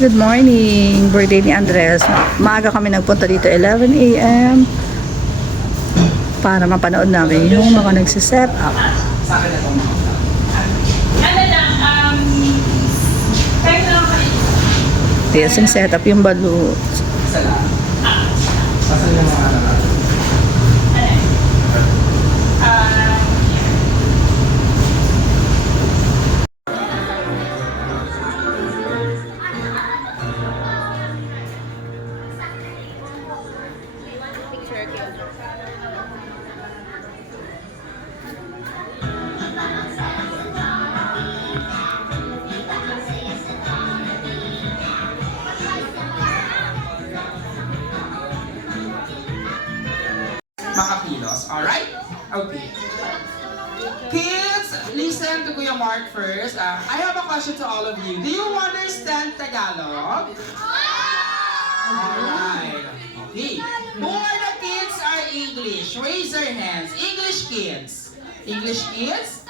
Good morning! Birthday ni Andres. Maaga kami nagpunta dito 11 a.m. para mapanood namin yung mga nagsiset up. Yes, yung set up yung balut. Makakilos, alright? Okay. Kids, listen to Kuya Mark first. I have a question to all of you. Do you understand Tagalog? Alright. Okay. Who are the kids are English? Raise your hands. English kids. English kids?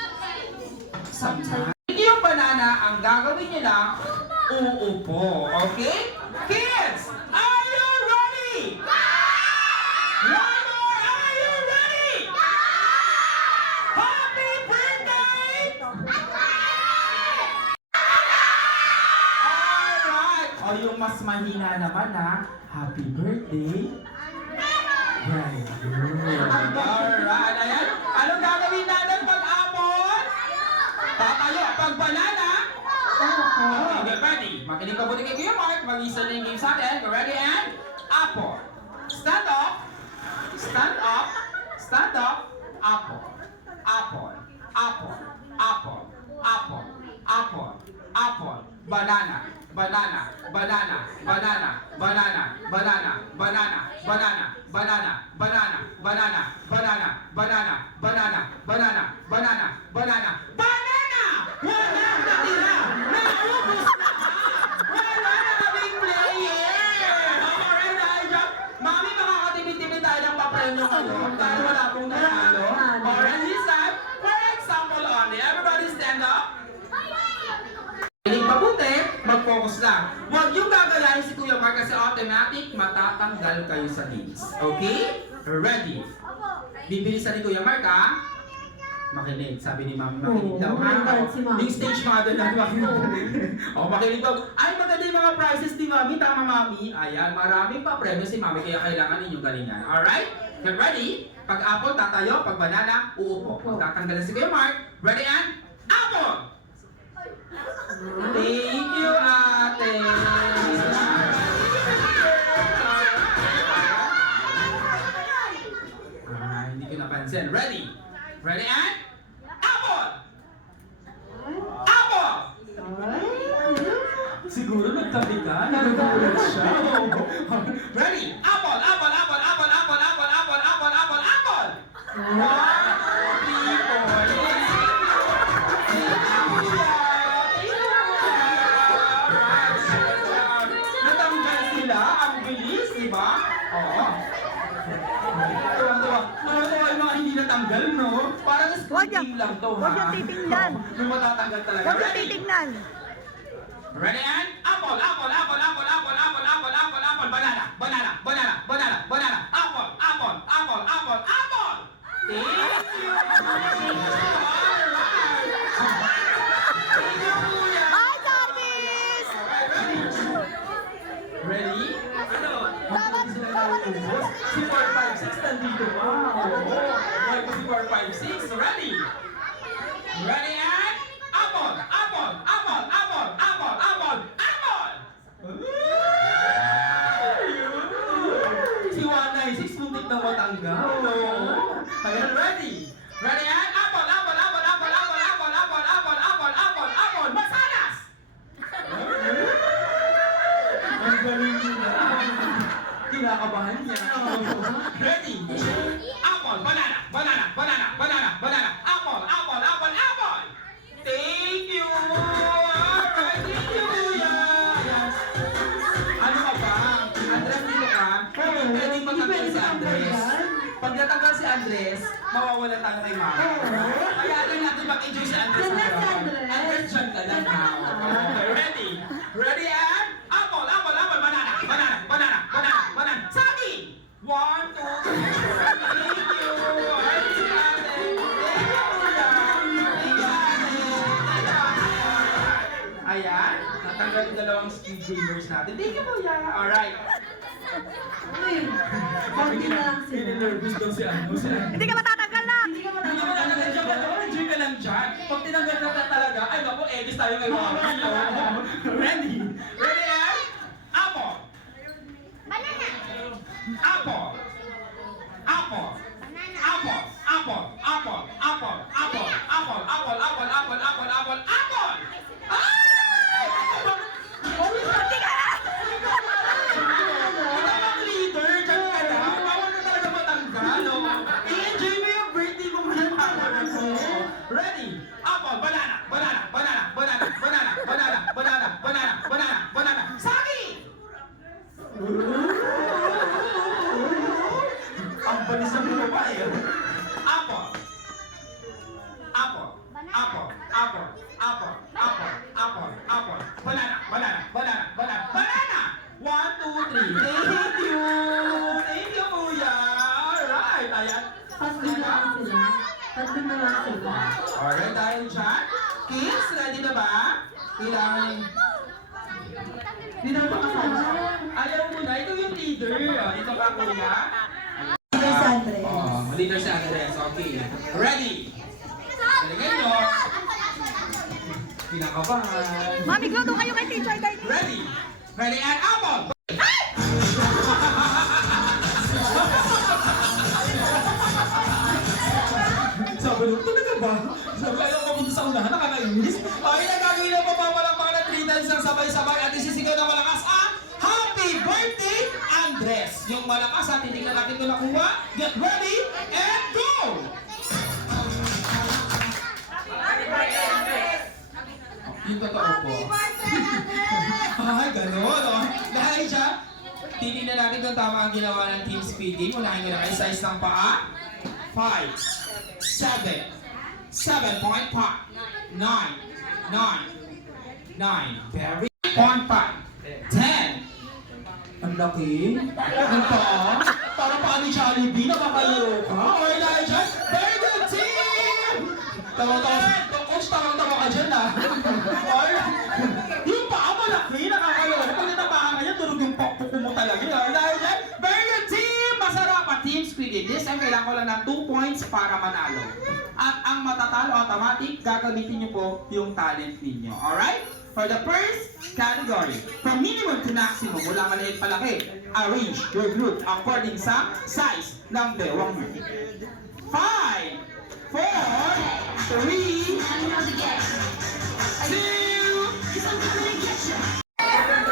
Sometimes. Hindi yung banana, ang gagawin nyo lang, uupo. Okay? Kids, are you ready? One more, are you ready? Happy birthday! Alright. O yung mas mahina naman ha. Happy birthday. Very good. Alright. Ayan. Anong gagawin natin pag apple? Tatayo. Pag banana? Okay, get ready. Makinig ka buti kay Kuya Mark. Mag-isa na yung game sa atin. Get ready and apple. Stand up. Stand up. Stand up. Apple. Apple. Apple. Apple. Apple. Apple. Apple. Banana. Banana. Banana. Banana. Banana. Banana. Banana. Banana. Banana. Banana. Banana. Banana. Banana. Banana. Banana. Banana. Banana. Banana! Wala na tira! Naubos na! Wala na kaming player! Alright, dahil dyan, mami, makakatipid-tipid tayo ng papremyo ngayon dahil wala pong nanalo. Alright, this time, for example only, everybody stand up. Piling mabuti, mag-focus lang. Huwag yung gagayahin si Kuya Mark kasi automatic matatanggal kayo sa games. Okay? Ready? Bibilisan ni Kuya Mark, ha? Makinig, sabi ni Mami, makinig daw. Yung stage mga doon na makinig. O, makinig daw. Ay, maganda yung mga prizes ni Mami. Tama, Mami. Ayan, maraming pa premyo si Mami, kaya kailangan ninyong galingan. Alright? Get ready? Pag apple, tatayo. Pag banana, uupo. Pag tatanggalan si Kuya Mark. Ready and apple! Thank you, ate. Hindi ko napansin. Ready? Ready and apple! Apple! Siguro nagtabi ka. Nagugulat siya. Ready? Apple! Apple! Apple! Apple! Apple! Apple! Apple! Apple! Apple! Apple! 1, 3, 4. Natanggal sila. Ang bilis, di ba? Oo. Tuwa-tuwa yung mga hindi natanggal, no? Parang speaking lang to, ha? Huwag yung titingnan. Yung matatanggal talaga. Huwag yung Ready? titingnan. Ready and apple, apple, apple, apple, apple, apple, apple, apple, apple, banana, banana, banana, banana, banana, apple, apple, apple, apple, apple. Thank you. Hi, Thomas! Ready? Ano? Si 456 nandito. Wow. Si 456. Ready? Ready and apple, apple, apple, apple, apple, apple, apple. Si 196 muntik na matanggal. Ayan, ready? Ready and apple, apple, apple, apple, apple, apple, apple, apple, apple, apple, apple, masanas! Ang galing nila. Kinakabahan niya. Ready? Apple, banana, banana, banana, banana, banana, apple, apple, apple, apple. Thank you. Alright, thank you, Kuya. Ano ka ba? Andres, dito ka? Pwedeng magtanggal si Andres. Pag natanggal si Andres, mawawalan tayo kay Mama. Kaya lang natin mag-enjoy si Andres. Andres, dyan ka lang. Okay, ready? Ready and up! dreamers natin. Thank you, Kuya. Alright. Konti na lang sila. Nervous daw si ano, si ano. Hindi ka matatanggal na! Hindi ka Hindi mo talaga dyan, enjoy ka lang dyan. Pag tinanggal na ka talaga, ay naku, edis tayo ngayon. Ready? Ready, eh? Apple. Apple. Apple. Apple. Apple. Apple. Apple. Apple. Apple. Apple. Apple. Apple. Apple. Apple. Apple. Ay! Hindi ka na! Ikaw ang leader, dyan ka na. Bawal na talaga matanggal. I-enjoy mo yung birthday mo muna ako. Ready? Apple, banana, banana, banana, banana, banana, banana, banana, banana, banana, banana. Sagi! Ang balis ng mga ba eh. Apple. Apple. Apple. Apple. Apple. Apple. Apple. Apple. Banana. Banana. Banana. Banana. Banana! 1, 2, 3. Thank you! Thank you, Kuya! Alright, ayan. Tatlo na lang sila. Tatlo na lang sila. Alright, dahil dyan. Kids, ready na ba? Kailangan yung... Hindi na ba kasama? Ayaw mo na, ikaw yung leader. O, ito ka, Kuya. Leader si Andres. Leader si Andres. Okay. Ready? Galingan nyo. Pinakabahan. Mami, go doon kayo kay Teacher Day. Ready? Ready and apple! Sabi nung, talaga ba? Sabi, ayaw pumunta sa unahan, nakakainis. Okay na, gagawin na papapalakpakan na 3 times ng sabay-sabay at isisigaw ng malakas ang Happy Birthday, Andres! Yung malakas ha, titignan natin ito nakuha. Get ready and go! Yung totoo po. Ay, gano'n, oh. Dahil siya, titignan natin kung tama ang ginawa ng team speeding. Unahin ko na kayo, size ng paa. 5, 7, 7.5, 9, 9, 9, very 1.5, 10. Ang laki. Ang paa. Para paa ni Jollibee, nakakalaro ka. Or dahil dyan, very good team! Tawa-tawa, coach, tawang-tawa ka dyan ah. Or, yung paa malaki, nakakalaro. Pag natapakan ka dyan, tulog yung pakpuko mo talaga. Or dahil dyan, very good team! Masarap at team speed. This time, kailangan ko lang ng 2 points para manalo. At ang matatalo automatic, gagamitin niyo po yung talent ninyo. Alright? For the first category, from minimum to maximum, mula maliit palaki, arrange your group according sa size ng bewang mo. 5, 4, 3, 2,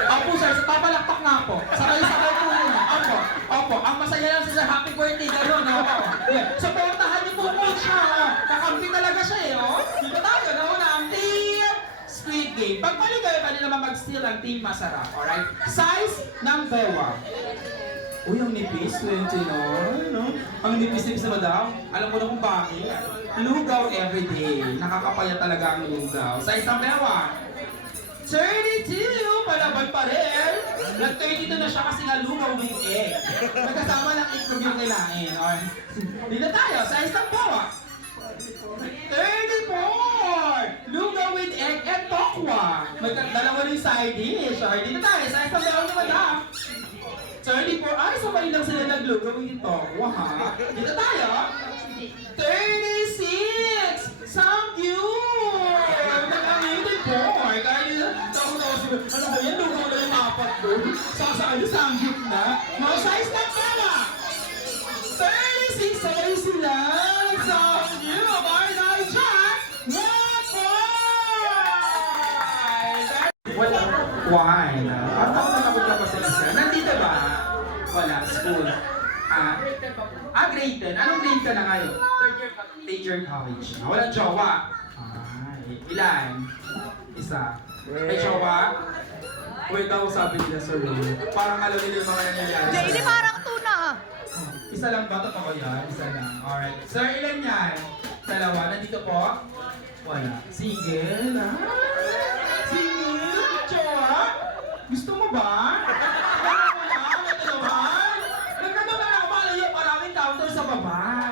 Opo sir, papalakpak nga po. Sakay-sakay po muna. Opo, opo. Ang masaya lang sa happy birthday, gano'n. Opo. Supportahan niyo po po siya. Kakampi talaga siya eh. Oh. Dito tayo, nauna ang team Squid Game. Pag mali kayo, pwede naman mag-steal ang team masarap. Alright? Size ng bewang. Uy, ang nipis, 29, no? Ang nipis-nipis na madam. Alam ko na kung bakit. Lugaw everyday. Nakakapaya talaga ang lugaw. Size ng bewang. 32! Palaban pa rin! Nag-32 na siya kasi nga lugaw with egg. Nagkasama ng itlog yung kailangan. Dito tayo, size ng bawa. 34! Lugaw with egg and tokwa. Dalawa rin side dish. Dito tayo, size ng bawa naman ha. 34. Ay, sabay lang sila naglugaw with tokwa ha. Dito tayo. 36! Samgyup! Nag-amazing boy! Kaya tawa-tawa sila, ano ba yan? Lugaw na yung apat doon. Sasaan yung samgyup na. Mga size na pala! 36! Sabay sila! Samgyup! Ay, dahil dyan! 1 point! Wine. Ang taon na nakot na pa sila sir. Nandito ba? Wala. School. Grade 10. Anong grade ka na ngayon? Third year college. Walang jowa. Ilan? Isa. May jowa? Wait ako sabi nila sa room. Parang alam nila yung mga nangyayari. Daily parang tuna. Isa lang ba? Totoo yan? Isa lang. Alright. Sir, ilan yan? Dalawa. Nandito po? Wala. Single? Single? Jowa? Gusto mo ba? Sa baba.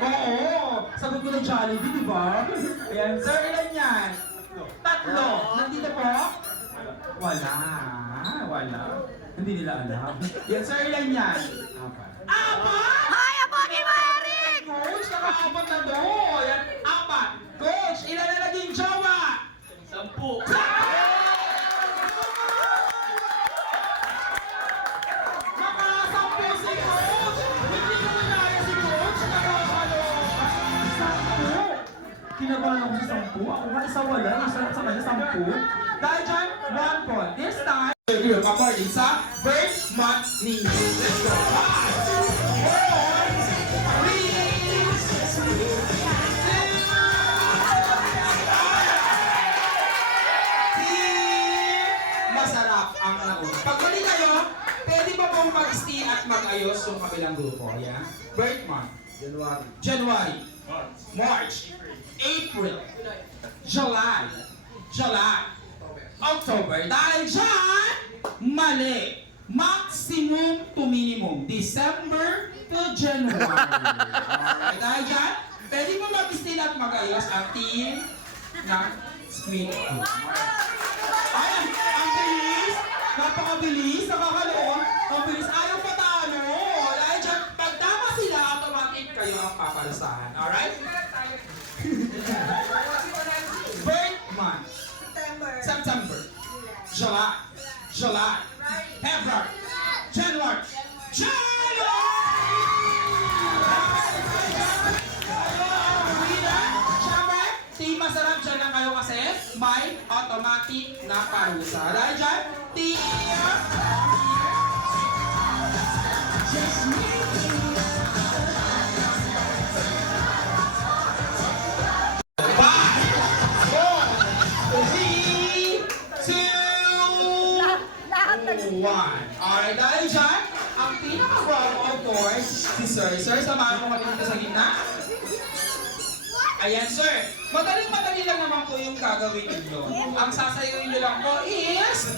Oo. Sagot ko ng Jollibee, di ba? Ayan. Sir, ilan yan? 3. Nandito po? Wala. Wala. Hindi nila alam. Yan, sir, ilan yan? Apat. Apat? Ay, abogin mo, Eric! Coach, naka-apat na doon. Yan, apat. Coach, ilan na naging jowa? 10. Nakasampu si Coach. Hindi ko kinaya si Coach. Nakakaloka. 10. Kinabahan ako sa 10. Ako nga isa wala. Isa sa kanya 10. Dahil dyan, 1 point. This time, group according sa birth month ninyo. Let's go. 5, 4, 3, masarap ang nauna. Pag mali kayo, pwede pa pong mag-stay at mag-ayos yung kabilang grupo. Yeah? Birth month. January. March. April. July. October. Dahil dyan, mali. Maximum to minimum. December to January. Alright, dahil dyan, pwede mo mag-stay at mag-ayos ang team ng Squid Game. Ayan, ang bilis. Napakabilis. Nakakaloon. Ang bilis. Ayaw patalo. Dahil dyan, pag tama sila, automatic kayo ang paparusahan. Alright? Birth month. September. July. February. January. Siyempre, team masarap dyan lang kayo kasi may automatic na parusa. Dahil dyan, team... One. Alright, dahil dyan, ang pinaka-bravo of course, si Sir. Sir, samahan mo kami dito sa gitna. Ayan, Sir. Madali lang naman po yung gagawin ninyo. Ang sasayawin nyo lang po is...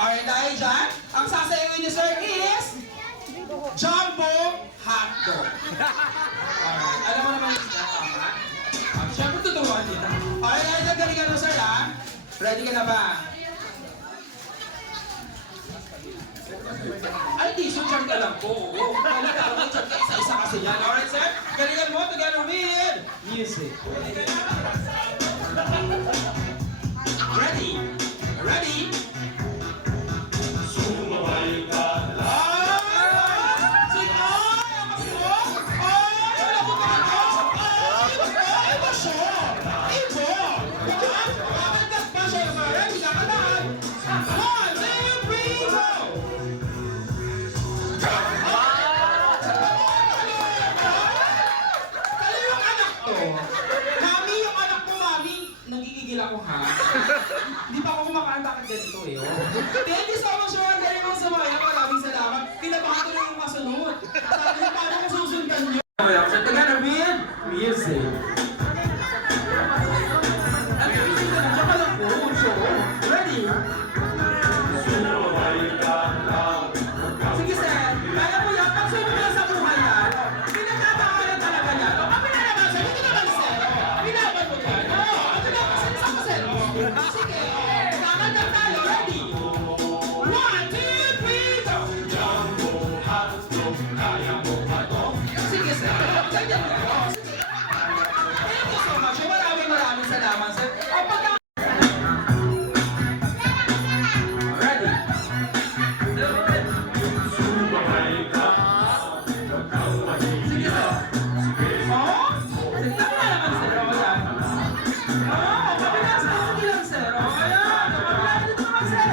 Alright, dahil dyan, ang sasayawin nyo, Sir, is... Jumbo hotdog. Alright, alam mo naman yung tama? Siyempre, tuturuan kita. Alright, galingan mo, Sir, ha? Ready ka na ba? Ay, di, so dyan ka lang po. Galingan mo, dyan ka isa-isa kasi yan. Alright, Sir? Galingan mo, together with music. Ready? Ready? Sumabay ka lang. Nagigigil ako, ha? Hindi pa ako kumakain, bakit ganito eh? Thank you so much, Juan. Dahil mga samayan, maraming salamat. Kinabahan ko na yung masunod. Sabi niyo, paano ko susundan niyo? So, together with music. At music na, tsaka lang po. So, ready? Sige, sir. Kaya po yan. Pag sumula sa buhay yan, pinagkakaroon talaga yan. O, kami na naman, sir. Hindi naman, sir. Pinaban mo yan. Sige, kakantang tayo. Ready? 1, 2, 3, go! Jumbo hotdog, kaya mo ba to? Sige, sir. Ganyan mo. Thank you so much. Maraming salamat, sir. O, pagka... Ready? Sige, sir. Oh? Sige, tama naman, sir. O, yan. Oh, kabilang sa sige lang, sir. O, ayan. Kapag dito naman, sir.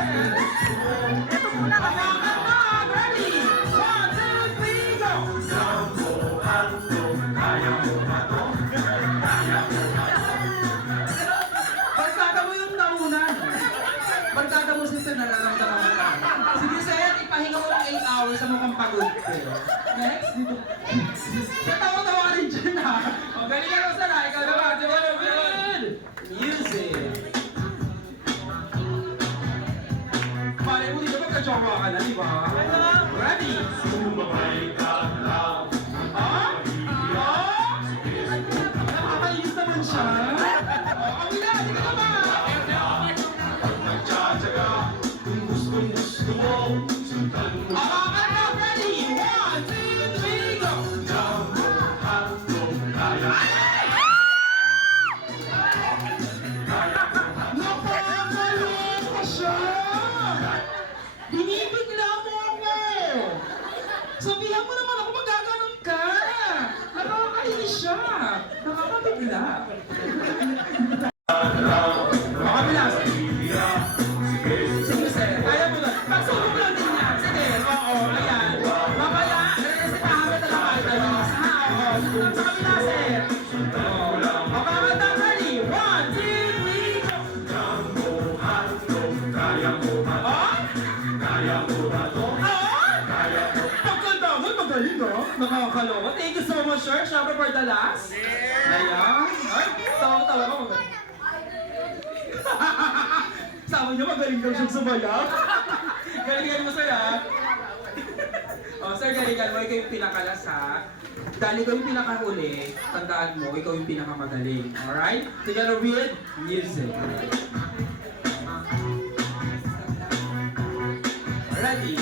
Ito muna ka. Ready? 1, 2, 3, go! Jumbo hotdog, kaya mo ba to? Barkada mo yung nauna, no? Barkada mo si sir, nararamdaman mo ka. Sige, sir, ipahinga mo ng 8 hours sa mukhang pagod. Next, dito. Natawa-tawa ka rin dyan, ha? O, galing ka, sir, ha? Ikaw naman, di ba? Music. Pare mo, di ba magka-jowa ka na, di ba? Ready? Sumabay ka lang. Ha? Ha? Nakakaya Binibigla mo ako! Sabihan mo naman ako magkaganon ka! Nakakahiya siya! Nakakabigla! Makabilas! Sige, sir. Kaya mo na. Pagsulong lang din yan. Sige, oo, ayan. Mamaya, resetahan kita na kahit alis. Ha, oo. Sige lang sa kabila, sir. Oo. O, kakanta, ready? 1, 2, 3, go! Pagkanta mo, magaling ha? Nakakaloka. Thank you so much, sir. Siyempre for the last. Ayan. Ay, tawa-tawa ka magaling. Sabi niyo, magaling daw siyang sumayaw. Galingan mo, sir, ha? Oh, sir, galingan mo. Ikaw yung pinakalas, ha? Dahil ikaw yung pinakahuli, tandaan mo, ikaw yung pinakamagaling. Alright? Together with music. Ready?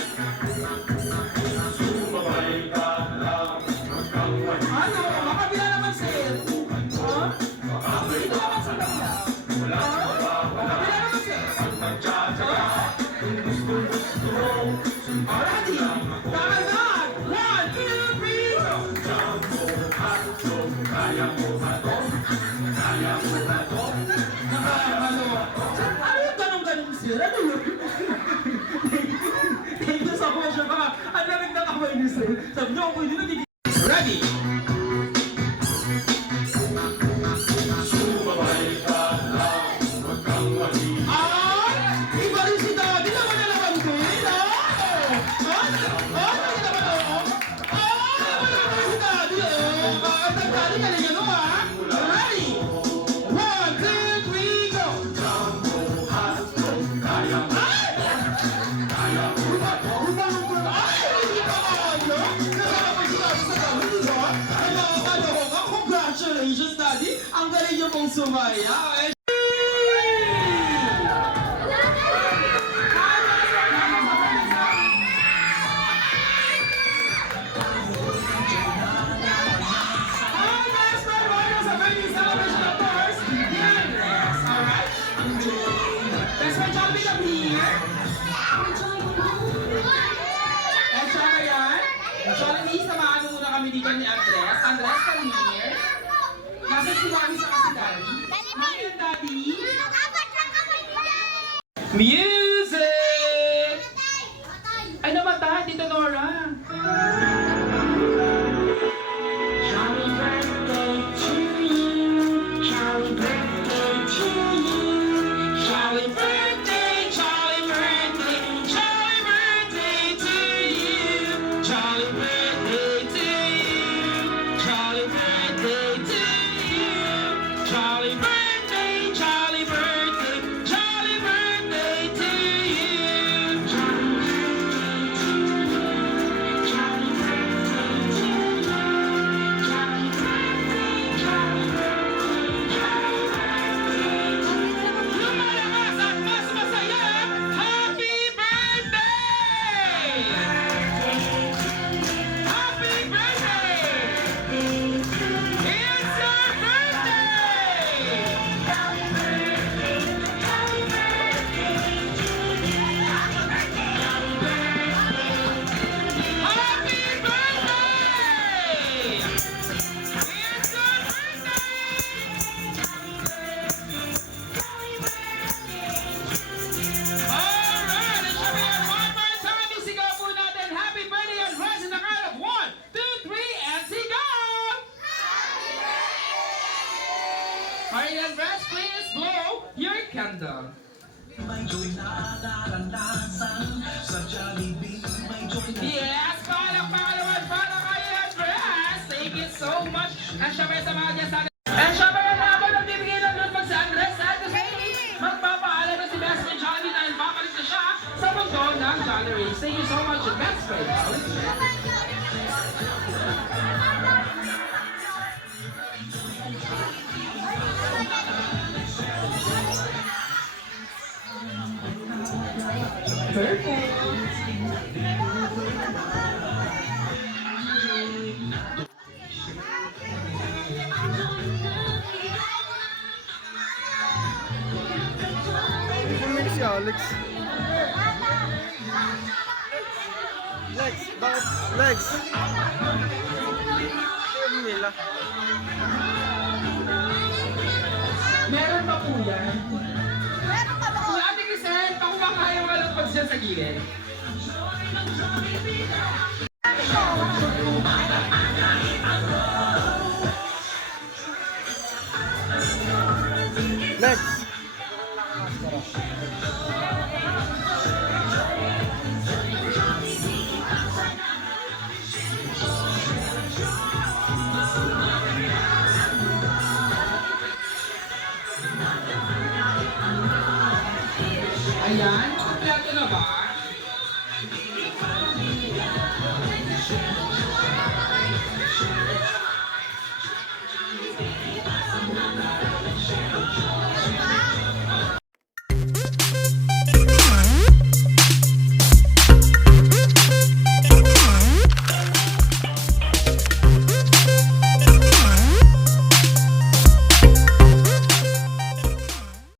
Ano? Makabila naman, sir. Huh? Dito naman sa kabila. Makabila naman, sir. Ready? Takanag! 1, 2, 3, go! Nakakalo. Sir, ano yung ganun-ganun, sir? Ano yun? Thank you so much. Ang lamig na kamay ni sir. Sabi niyo, ako hindi nagiging... Ready? Iba rin si Daddy. Naman na naman din. Naman na naman si Daddy. Daddy, galing ano ha? Ready? 1, 2, 3, go! Congratulations, Daddy! Ang galing niyo pong sumaya. Hi, guys! Welcome sa birthday celebration of course. Yan, yes. Alright? Best friend Jollibee, come here. And siya yan. Jollibee, samahan mo muna kami dito ni Andres. Andres, come here. Nasa si Mami sa kasi Daddy. Mami and Daddy. Music! Ay, namatay. Tito Nora. Jolly birthday to you. Jolly birthday to you. Jolly birthday, jolly birthday, jolly birthday to you. Jolly birthday to you. Jolly birthday to you. Jolly birthday, jolly birthday, jolly birthday to you. Jolly birthday to you. Jolly birthday, jolly birthday, jolly birthday to you. Lumalakas at mas masaya, happy birthday! Happy birthday! It's your birthday! Happy birthday! It's your Alright, let's show me one more time. Isigaw po natin, happy birthday and rise in the count of 1, 2, 3, and sigaw! Alright, and rest, please blow your candle. Yes, palakpakan naman para kay Andres. Thank you so much. And syempre sa mga dyan sa atin. And syempre na ako nagbibigay ng notebook si Andres. At kasi magpapaalam na si Best Friend Jollibee dahil babalik na siya sa mundo ng Jollibee. Thank you so much, Best Friend Jollibee. Si Alex. Legs! Bakit? Legs! Nila. Meron pa po yan. Meron pa doon. Ate Crisel, ako ba kaya malagpag siya sa gilid? Ate ko.